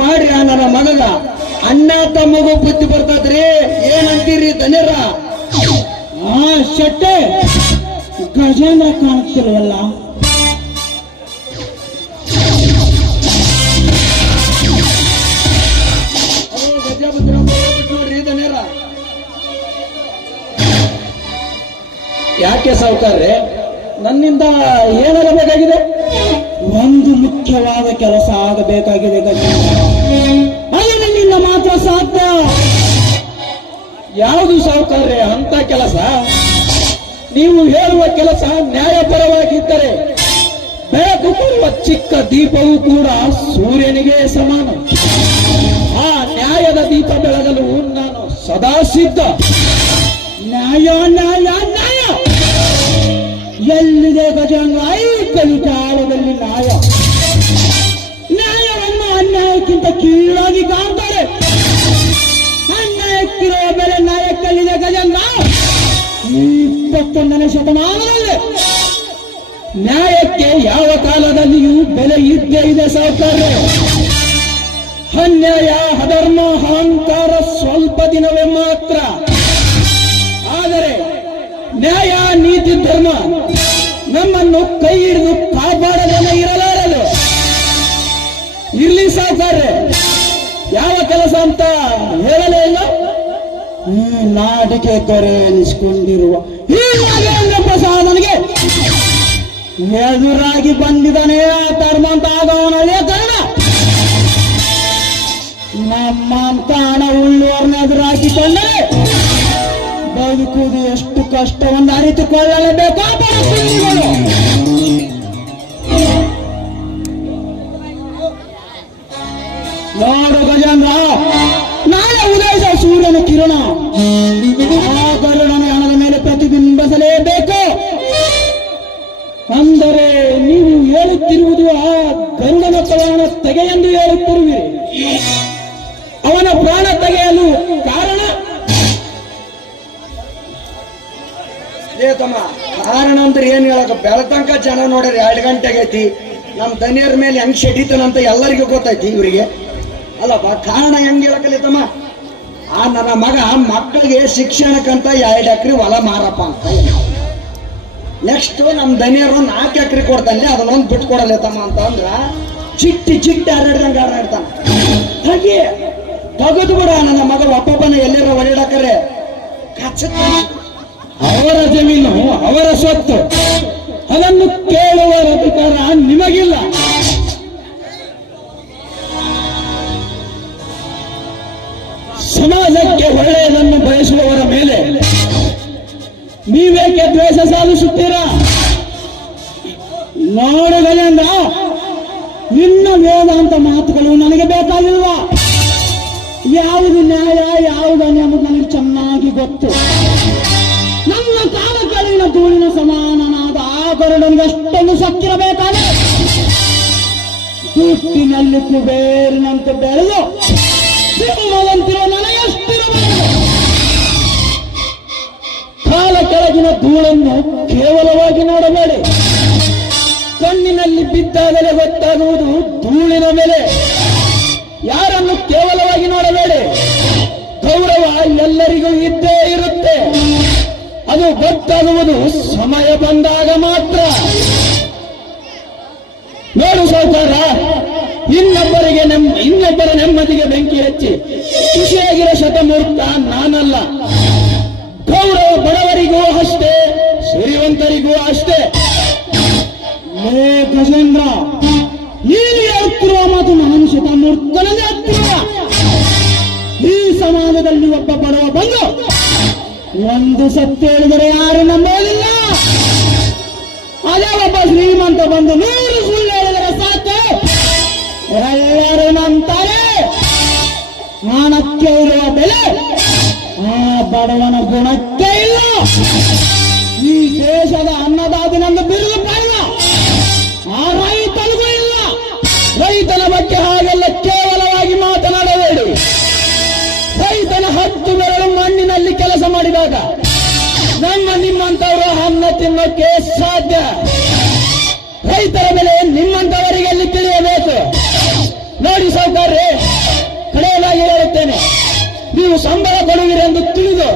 ಮಾಡ್ರಿ ನನ್ನ ಮಗಗ. ಅಣ್ಣ ತಮ್ಮಗೂ ಬುದ್ಧಿ ಬರ್ತದ್ರಿ? ಏನಂತೀರಿ ಧನ್ಯರ? ಆ ಶೆಟ್ಟೆ, ಗಜೇಂದ್ರ ಕಾಣುತ್ತಿಲ್ವಲ್ಲ ಯಾಕೆ ಸಾವುಕಾರ್ರೆ ನನ್ನಿಂದ ಏನಾಗಬೇಕಾಗಿದೆ ಒಂದು ಮುಖ್ಯವಾದ ಕೆಲಸ ಆಗಬೇಕಾಗಿದೆ ಅದು ಮಾತ್ರ ಸಾಧ್ಯ. ಯಾವುದು ಸಾವುಕಾರ್ರೆ ಅಂತ ಕೆಲಸ. ನೀವು ಹೇಳುವ ಕೆಲಸ ನ್ಯಾಯಪರವಾಗಿದ್ದರೆ ಬೆಳಕು ಕೊಡುವ ಚಿಕ್ಕ ದೀಪವೂ ಕೂಡ ಸೂರ್ಯನಿಗೆ ಸಮಾನ. ಆ ನ್ಯಾಯದ ದೀಪ ಬೆಳಗಲು ನಾನು ಸದಾ ಸಿದ್ಧ. ನ್ಯಾಯ ನ್ಯಾಯ ನ್ಯಾಯ. ಎಲ್ಲಿದೆ ಗಜಾಂಗ ಈ ಕಲಿಕಾಲದಲ್ಲಿ ನ್ಯಾಯ. ನ್ಯಾಯವನ್ನು ಅನ್ಯಾಯಕ್ಕಿಂತ ಕೀಳಾಗಿ ಕಾಣ್ತಾರೆ. ಅನ್ಯಾಯಕ್ಕಿರೋ ಬೆಲೆ ನ್ಯಾಯಕ್ಕಲ್ಲಿದೆ ಗಜಾಂಗ ಇಪ್ಪತ್ತೊಂದನೇ ಶತಮಾನದಲ್ಲಿ ನ್ಯಾಯಕ್ಕೆ ಯಾವ ಕಾಲದಲ್ಲಿಯೂ ಬೆಲೆ ಇದ್ದೇ ಇದೆ ಸರ್ಕಾರ ಅನ್ಯಾಯ, ಅಧರ್ಮ, ಅಹಂಕಾರ ಸ್ವಲ್ಪ ದಿನವೇ ಮಾತ್ರ. ನ್ಯಾಯ, ನೀತಿ, ಧರ್ಮ ನಮ್ಮನ್ನು ಕೈ ಹಿಡಿದು ಕಾಪಾಡದನ್ನ ಇರಲಾರದು. ಇರ್ಲಿ ಸಾಕಾರೆ ಯಾವ ಕೆಲಸ ಅಂತ ಹೇಳಲೇ ಇಲ್ಲ. ಈ ನಾಟಿಕೆ ಕರೆ ಅನಿಸ್ಕೊಂಡಿರುವ ಈ ಸಹ ನನಗೆ ಎದುರಾಗಿ ಬಂದಿದ್ದಾನೆ ಆ ಧರ್ಮಂತ ಆಗವನಲ್ಲೇ ಕಾರಣ ನಮ್ಮಂತ ಹಣ ಎದುರಾಗಿ ಎದುರಾಕಿಕೊಂಡರೆ ಬದುಕುವುದು ಎಷ್ಟು ಕಷ್ಟವನ್ನು ಅರಿತುಕೊಳ್ಳಲೇಬೇಕು ನೋಡು ಗಜೇಂದ್ರ, ನಾಳೆ ಉದಯಿಸ ಸೂರ್ಯನ ಕಿರಣ. ಆ ಕರುಣನ ಹಣದ ಮೇಲೆ ಪ್ರತಿಬಿಂಬಿಸಲೇಬೇಕು. ಅಂದರೆ ನೀವು ಹೇಳುತ್ತಿರುವುದು ಆ ಗರುಡನ ಪ್ರಾಣ ತೆಗೆ ಎಂದು ಏನ್ ಹೇಳಕ ಬೆಳತಂಕ ಜನ ನೋಡ್ರಿ ಎರಡು ಗಂಟೆಗೆ ಐತಿ. ನಮ್ ದನಿಯರ ಮೇಲೆ ಹೆಂಗ್ ಅಂತ ಎಲ್ಲರಿಗೂ ಗೊತ್ತೈತಿ ಇವರಿಗೆ. ಅಲ್ಲಪ್ಪ, ಕಾರಣ ಹೆಂಗ್ ಹೇಳಕಲಿ ತಮ್ಮ ಆ ನನ್ನ ಮಗ ಮಕ್ಕಳಿಗೆ ಶಿಕ್ಷಣಕ್ಕಂತ ಎರಡು ಎಕರೆ ಹೊಲ ಮಾರಪ್ಪ ಅಂತ ನೆಕ್ಸ್ಟ್ ನಮ್ ದನಿಯರು ನಾಲ್ಕು ಎಕರೆ ಕೊಡ್ತಾನೆ, ಅದನ್ನೊಂದು ಬಿಟ್ಟು ಕೊಡಲ್ಲ ತಮ್ಮ ಅಂತ ಅಂದ್ರ, ಚಿಟ್ಟಿ ಚಿಟ್ಟಿ ಹರಡ್ದಂಗ ಹರಡ್ತಾನ. ಹಾಗೆ ತೆಗೆದು ಬಿಡ ನನ್ನ ಮಗ, ಒಬ್ಬೊಬ್ಬನ ಎಲ್ಲರ ಕಚ್ಚ ಅವರ ಜಮೀನು, ಅವರ ಸ್ವತ್ತು. ಅದನ್ನು ಕೇಳುವ ಅಧಿಕಾರ ನಿಮಗಿಲ್ಲ. ಸಮಾಜಕ್ಕೆ ಒಳ್ಳೆಯದನ್ನು ಬಯಸುವವರ ಮೇಲೆ ನೀವೇಕೆ ದ್ವೇಷ ಸಾಧಿಸುತ್ತೀರಾ? ನೋಡು ಗಜೇಂದ್ರ, ನಿನ್ನ ವೇದಾಂತ ಮಾತುಗಳು ನನಗೆ ಬೇಕಾಗಿಲ್ವಾ? ಯಾವುದು ನ್ಯಾಯ, ಯಾವುದು ಅನ್ಯ ನನಗೆ ಚೆನ್ನಾಗಿ ಗೊತ್ತು. ಗರುಡನಿಗೆ ಹುಟ್ಟಿನಲ್ಲಿ ಕುಬೇರಿನಂತೆ ಬೆಳೆದು ಸಿಂಹವಂತಿರುವ ನನ ಎಷ್ಟಿರಬೇಕು ಕಾಲ ಕೆಳಗಿನ ಧೂಳನ್ನು ಕೇವಲವಾಗಿ ನೋಡಬೇಡಿ. ಕಣ್ಣಿನಲ್ಲಿ ಬಿದ್ದಾಗಲೇ ಗೊತ್ತಾಗುವುದು ಧೂಳಿನ ಮೇಲೆ. ಯಾರನ್ನು ಕೇವಲವಾಗಿ ನೋಡಬೇಡಿ? ಗೌರವ ಎಲ್ಲರಿಗೂ ಇದ್ದೇ ಇರುತ್ತೆ. ಅದು ಗೊತ್ತಾಗುವುದು ಸಮಯ ಬಂದಾಗ ಮಾತ್ರ. ನೋಡು ಸೌಕಾರ ಇನ್ನೊಬ್ಬರಿಗೆ ಇನ್ನೊಬ್ಬರ ನೆಮ್ಮದಿಗೆ ಬೆಂಕಿ ಹಚ್ಚಿ. ಖುಷಿಯಾಗಿರೋ ಶತಮೂರ್ತ ನಾನಲ್ಲ. ಗೌರವ ಬಡವರಿಗೂ ಅಷ್ಟೇ ಶ್ರೀವಂತರಿಗೂ ಅಷ್ಟೇ. ಲೇ ಗಜೇಂದ್ರ, ನೀನು ಹೇಳ್ತಿರುವ ಮಾತು ನಾನು ಶತಮೂರ್ತನಲ್ಲೇ ಹತ್ತಿರ ಈ ಸಮಾಜದಲ್ಲಿ ಒಬ್ಬ ಬಡವ ಬಂದು ಒಂದು ಸತ್ಯ ಹೇಳಿದರೆ ಯಾರು ನಂಬೋದಿಲ್ಲ ಅದೇ ಒಬ್ಬ ಶ್ರೀಮಂತ ಬಂದು ನೂರು ಎಲ್ಲರೂ ನಂತಾರೆ ಹಣಕ್ಕೆ ಇರುವ ಬೆಲೆ ಆ ಬಡವನ ಗುಣಕ್ಕೆ ಇಲ್ಲ. ಈ ದೇಶದ ಅನ್ನದಾದಿನಂದು ಬಿರುದು ಪಡೆದ ಆ ರೈತನಿಗೂ ಇಲ್ಲ. ರೈತನ ಬಗ್ಗೆ ಹಾಗೆಲ್ಲ ಕೇವಲವಾಗಿ ಮಾತನಾಡಬೇಡಿ. ರೈತನ ಹತ್ತು ಬೆರಳು ಮಣ್ಣಿನಲ್ಲಿ ಕೆಲಸ ಮಾಡಿದಾಗ ನಮ್ಮ ನಿಮ್ಮಂತವರು ಅನ್ನ ತಿನ್ನೋಕೆ ಸಾಧ್ಯ. ರೈತರ ಮೇಲೆ ನಿಮ್ಮಂತವರಿಗೆ ನೀವು ಸಂಬಳ ಕೊಡುವಿರಿ ಎಂದು ತಿಳಿದು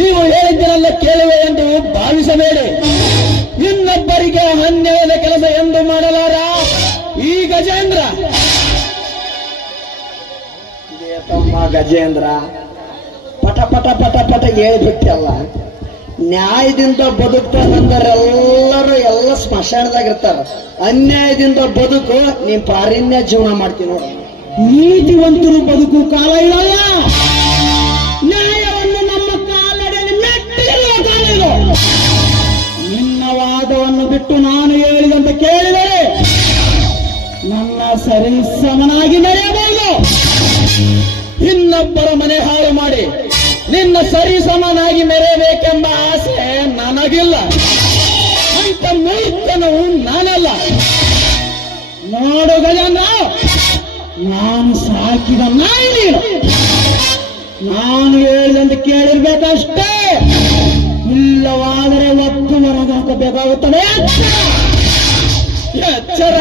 ನೀವು ಹೇಳಿದ್ದನ್ನೆಲ್ಲ ಕೇಳುವೆ ಎಂದು ಭಾವಿಸಬೇಡಿ. ಇನ್ನೊಬ್ಬರಿಗೆ ಅನ್ಯಾಯದ ಕೆಲಸ ಎಂದು ಮಾಡಲಾರ? ಈ ಗಜೇಂದ್ರ. ತಮ್ಮ ಗಜೇಂದ್ರ. ಪಟ ಪಟ ಪಟ ಪಟ ಹೇಳ್ಬಿಟ್ಟಲ್ಲ. ನ್ಯಾಯದಿಂದ ಬದುಕ್ತಾನಂದ್ರೆ ಎಲ್ಲರೂ ಎಲ್ಲ ಸ್ಮಶಾನದಾಗ ಇರ್ತಾರ. ಅನ್ಯಾಯದಿಂದ ಬದುಕು ನೀನ್ ಪಾರಿನ್ಯ ಜೀವನ ಮಾಡ್ತೀನಿ ನೋಡಿ. ನೀತಿವಂತರು ಬದುಕು ಕಾಲ ಇರಲ್ಲ. ವಾದವನ್ನು ಬಿಟ್ಟು ನಾನು ಹೇಳಿದಂತೆ ಕೇಳಿದರೆ ನನ್ನ ಸರಿ ಸಮನಾಗಿ ನಡೆಯಬಹುದು ಇನ್ನೊಬ್ಬರ ಮನೆ ಹಾಳು ಮಾಡಿ ನಿನ್ನ ಸರಿ ಸಮನಾಗಿ ಮೆರೆಯಬೇಕೆಂಬ ಆಸೆ ನನಗಿಲ್ಲ. ಅಂತ ಮೂರ್ತನವು ನಾನಲ್ಲ. ನೋಡು ನಾನು ಸಾಕಿದ ನಾಯಿ ನೀನು. ನಾನು ಹೇಳಿದಂತೆ ಕೇಳಿರ್ಬೇಕಷ್ಟೇ. ಇಲ್ಲವಾದರೆ ಹಾಕಬೇಕಾಗುತ್ತದೆ ಎಚ್ಚರ.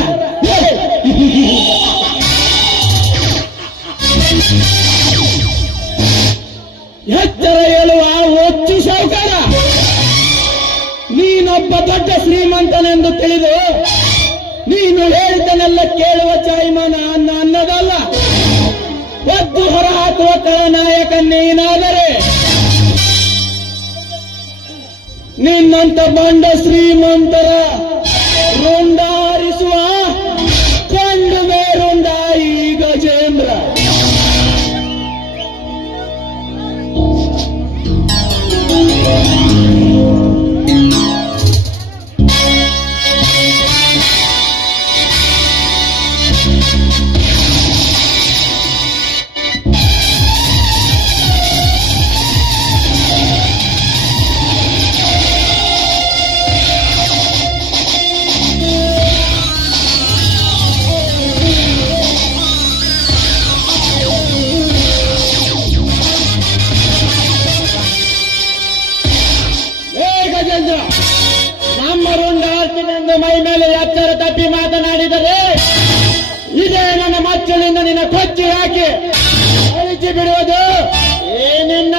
ಎಚ್ಚರ ಹೇಳುವ ಒಚ್ಚು ಸಾವುಕಾರ. ನೀನೊಬ್ಬ ದೊಡ್ಡ ಶ್ರೀಮಂತನೆಂದು ತಿಳಿದು ನೀನು ಹೇಳಿದ್ದನ್ನೆಲ್ಲ ಕೇಳುವ ಜಾಯಮಾನ ಅನ್ನದಲ್ಲ. ಒದ್ದು ಹೊರ ಹಾಕುವ ನಾಯಕ ನೀನಾದರೆ ನಿನ್ನಂತ ಬಂಡ ಶ್ರೀಮಂತರ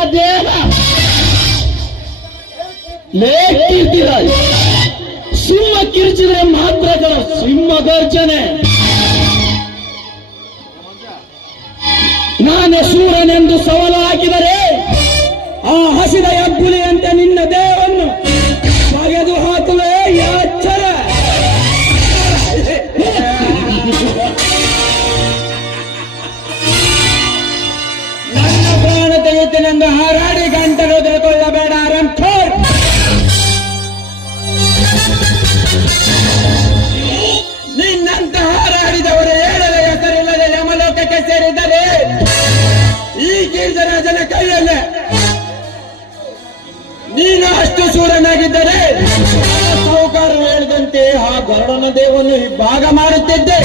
ನಿನ್ನ ದೇಹ ಲೇಖಿದ್ದೀರ ಸಿಂಹ ಕಿರಿಚಿದ್ರೆ ಮಾತ್ರ ಕಣ. ಸಾಹುಕಾರ ಹೇಳಿದಂತೆ ಆ ಗರುಡನ ದೇವನ್ನು ಭಾಗ ಮಾಡುತ್ತಿದ್ದೆ.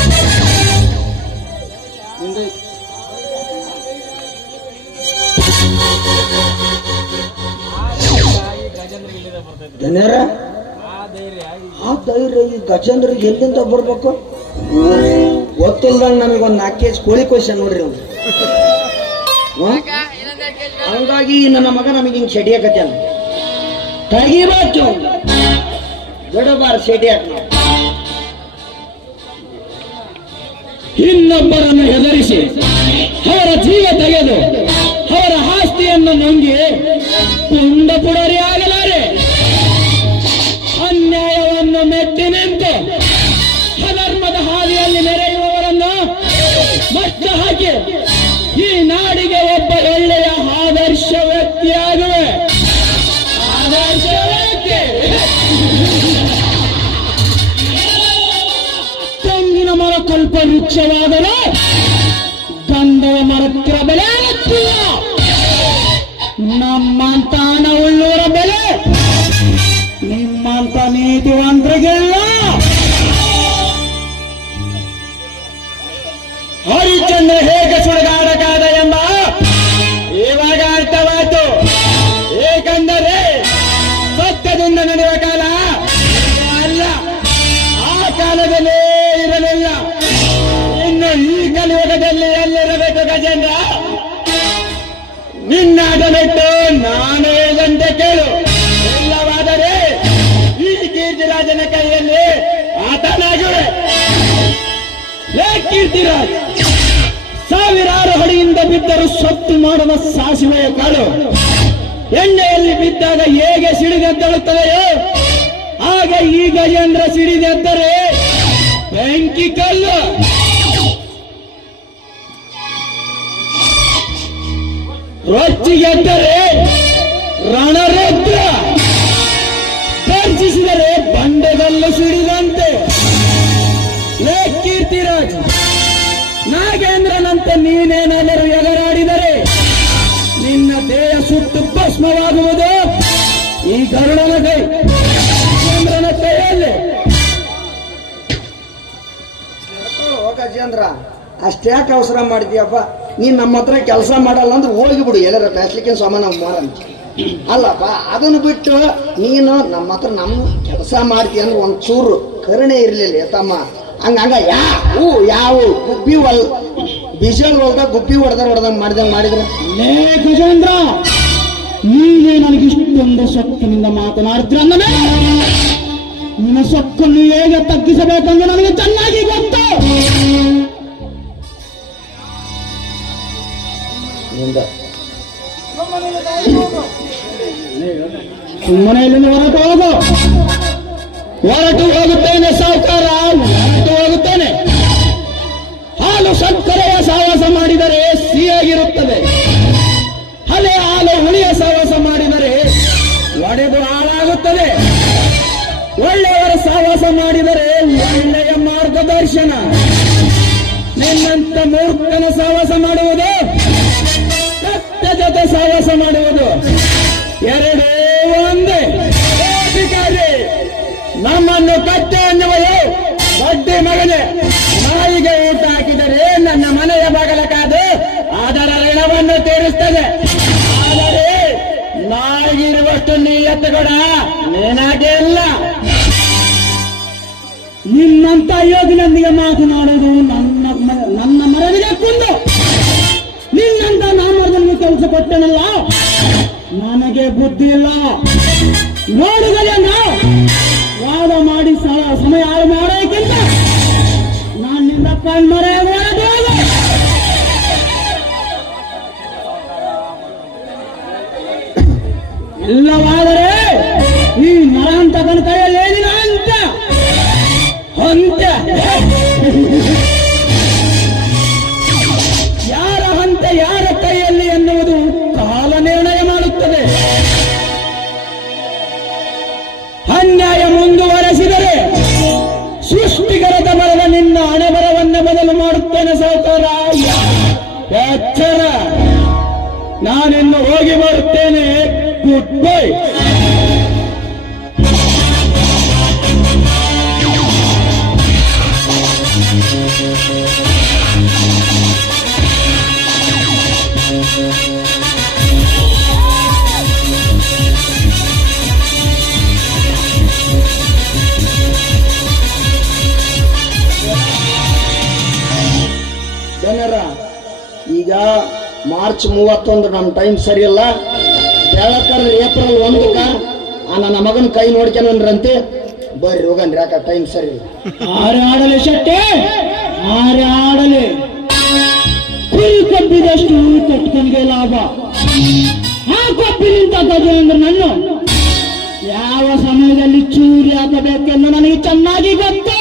ಧನ್ಯರ ಆ ಧೈರ್ಯ ಈ ಗಜೇಂದ್ರ ಎಲ್ಲಿಂದ ಬರ್ಬೇಕು? ಗೊತ್ತಿಲ್ದಂಗ ನಮಗೊಂದು ನಾಲ್ಕು ಕೆಜಿ ಕೋಳಿ ಕೊಯ್ಸ ನೋಡ್ರಿ ಹ್ಮ್? ಹಂಗಾಗಿ ನನ್ನ ಮಗ ನಮಗೆ ಹಿಂಗೆ ಸೆಡಿಯಾಕತ್ಯಾನ ತೆಗಿಬೇಕು ಬಿಡಬಾರ ನಾವು. ಇನ್ನೊಬ್ಬರನ್ನು ಹೆದರಿಸಿ ಅವರ ಜೀವ ತೆಗೆದು ಅವರ ಆಸ್ತಿಯನ್ನು ನುಂಗಿ ಪುಂಡ ಪುಡರಿ ಆಗಲಾರೆ. ಕಲ್ಪ ಗಂಧವ ಬೆಲೆ ಸಾವಿರಾರು ಹಡಿಯಿಂದ ಬಿದ್ದರೂ ಸೊತ್ತು ಮಾಡುವ ಸಾಸಿವೆಯ ಕಾಳು. ಎಣ್ಣೆಯಲ್ಲಿ ಬಿದ್ದಾಗ ಹೇಗೆ ಸಿಡಿದೆದ್ದೇಳುತ್ತದೆಯೋ ಆಗ ಈ ಗಜೇಂದ್ರ ಸಿಡಿದೆದ್ದರೆ ಬೆಂಕಿ ಕಲ್ಲು. ರೊಚ್ಚಿಗೆದ್ದರೆ ರಣರುದ್ರ ಗಜೇಂದ್ರ ಅಷ್ಟ್ಯಾಕೆ ಅವಸರ ಮಾಡಿದ್ಯಪ್ಪ? ನೀನು ನಮ್ಮ ಹತ್ರ ಕೆಲಸ ಮಾಡಲ್ಲ ಅಂದ್ರೆ ಹೋಗಿಬಿಡು ಎಲ್ಲರ ಬೇಸ್ಲಿಕ್ಕೆ ಸಾಮಾನು ಮಾರನ್. ಅಲ್ಲಪ್ಪ, ಅದನ್ನು ಬಿಟ್ಟು ನೀನು ನಮ್ಮ ಹತ್ರ ನಮ್ಮ ಕೆಲಸ ಮಾಡ್ತೀಯ ಅಂದ್ರೆ ಒಂದ್ ಚೂರು ಕರುಣೆ ಇರ್ಲಿಲ್ಲ ತಮ್ಮ. ಹಂಗ ಹಂಗ ಯಾವ ಯಾವ? ಗುಬ್ಬಿ ಹೊಲ್ ಬಿಜಲ್ ಹೊಲ್ದ ಗುಬ್ಬಿ ಹೊಡೆದ ಹೊಡೆದಂಗೆ ಮಾಡಿದಂಗೆ ಮಾಡಿದ್ರೆ. ಲೇ ಗಜೇಂದ್ರ, ನೀನೇ ನನಗಿಷ್ಟೊಂದು ಶಕ್ತಿನಿಂದ ಮಾತನಾಡ್ತೀರ ಅಂದ್ರೆ ನಿನ್ನ ಸೊಕ್ಕನ್ನು ಹೇಗೆ ತಗ್ಗಿಸಬೇಕೆಂದು ನನಗೆ ಚೆನ್ನಾಗಿ ಗೊತ್ತು. ನಿಂದ ಸುಮ್ಮನೆ ಇಲ್ಲಿಂದ ಹೊರಟು ಹೋಗು. ಹೊರಟು ಹೋಗುತ್ತೇನೆ ಸಾವುಕಾರ. ಮಾಡಿದರೆ ಒಳ್ಳೆಯ ಮಾರ್ಗದರ್ಶನ. ನಿನ್ನಂತ ಮೂರ್ಖನ ಸಾಹಸ ಮಾಡುವುದು ಸತ್ಯ ಜೊತೆ ಸಾಹಸ ಮಾಡುವುದು. ಎರಡೇ ಒಂದೇ. ನಮ್ಮನ್ನು ಕತ್ತೆ ಅನ್ನುವೆಯೋ ಬಡ್ಡಿ ಮಗನೆ. ನಾಯಿಗೆ ಊಟ ಹಾಕಿದರೆ ನನ್ನ ಮನೆಯ ಬಾಗಲ ಕಾದು ಅದರ ಋಣವನ್ನು ತೀರಿಸ್ತದೆ. ಆದರೆ ನಾಯಿಗಿರುವಷ್ಟು ನೀ ಎತ್ತಗೊಡ ನಿನಗೆ ಇಲ್ಲ. ನಿನ್ನಂತ ಯೋಗಿನೊಂದಿಗೆ ಮಾತನಾಡೋದು ನನ್ನ ನನ್ನ ಮರವಿಗೆ ಕುಂದು. ನಿನ್ನಂತ ನಾಮರ್ದನಿಗೆ ಕೆಲಸ ಕೊಟ್ಟನಲ್ಲ. ನನಗೆ ಬುದ್ಧಿ ಇಲ್ಲ. ನೋಡುಗಲ್ಲ ವಾದ ಮಾಡಿ ಸಮಯ ಹಾಳು ಮಾಡೋಕ್ಕಿಂತ ನಾನು ನಿನ್ನ ಕಣ್ಮರೆ. ಇಲ್ಲವಾದರೆ ನಾನಿನ್ನು ಹೋಗಿ ಬರುತ್ತೇನೆ. ಗುಡ್ ಬೈ ಜನರ ಮಾರ್ಚ್ ಮೂವತ್ತೊಂದು ನಮ್ಮ ಟೈಮ್ ಸರಿಯಲ್ಲ ಬೆಳಕರ್ ಏಪ್ರಿಲ್ ಒಂದಕ್ಕ ಆ ನನ್ನ ಮಗನ ಕೈ ನೋಡ್ಕೊಂಡ್ರಂತೆ ಬರ್ರಿ ಹೋಗನ್ರಿ ಯಾಕ ಟೈಮ್ ಸರಿ ಇಲ್ಲ. ಶೆಟ್ಟಿ ಶೆಟ್ಟೆ ಆರಾಡಲೆ ಕುರಿ ಕಬ್ಬಿದಷ್ಟು ಕಟ್ಕನಿಗೆ ಲಾಭ. ಆ ಕಬ್ಬಿನಿಂದ ಗಜೇಂದ್ರ ನನ್ನ. ಯಾವ ಸಮಯದಲ್ಲಿ ಚೂರಿ ಹಾಕಬೇಕೆಂದು ನನಗೆ ಚೆನ್ನಾಗಿ ಗೊತ್ತು.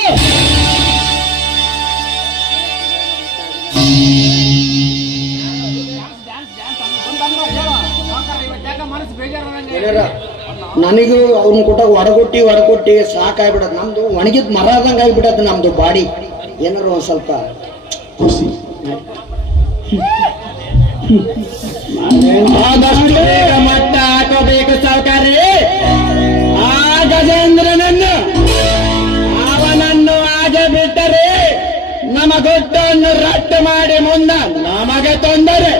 ಜನರ ನನಗೂ ಅವ್ನ ಕೊಟ್ಟಾಗ ಒಡಗೊಟ್ಟಿ ಒಡಗೊಟ್ಟಿ ಸಾಕಾಗ್ಬಿಡತ್ ನಮ್ದು ಒಣಗಿದ್ ಮರ ಆದಂಗ ಆಗ್ಬಿಡತ್ ನಮ್ದು ಬಾಡಿ. ಏನಾರು ಒಂದ್ ಸ್ವಲ್ಪ ಖುಷಿ ಆದಷ್ಟು ಬೇಗ ಮಟ್ಟ ಹಾಕಬೇಕು ಸಾವುಕಾರಿ ಆ ಗಜೇಂದ್ರನನ್ನು ಅವನನ್ನು ಹಾಗೆ ಬಿಟ್ಟರೆ ನಮ್ಮ ಗುಟ್ಟನ್ನು ರಟ್ಟು ಮಾಡಿ ಮುಂದ ನಮಗೆ ತೊಂದರೆ.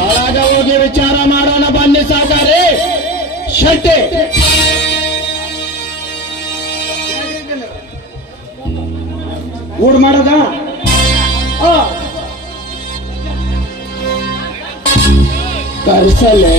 ಒಳಗ ಹೋಗಿ ವಿಚಾರ ಮಾಡೋಣ ಬನ್ನಿ ಸಾವುಕಾರಿ ಶೆಟ್ಟಿ ಊಡ್ ಮಾಡದ? ಕರ್ಸಲೇ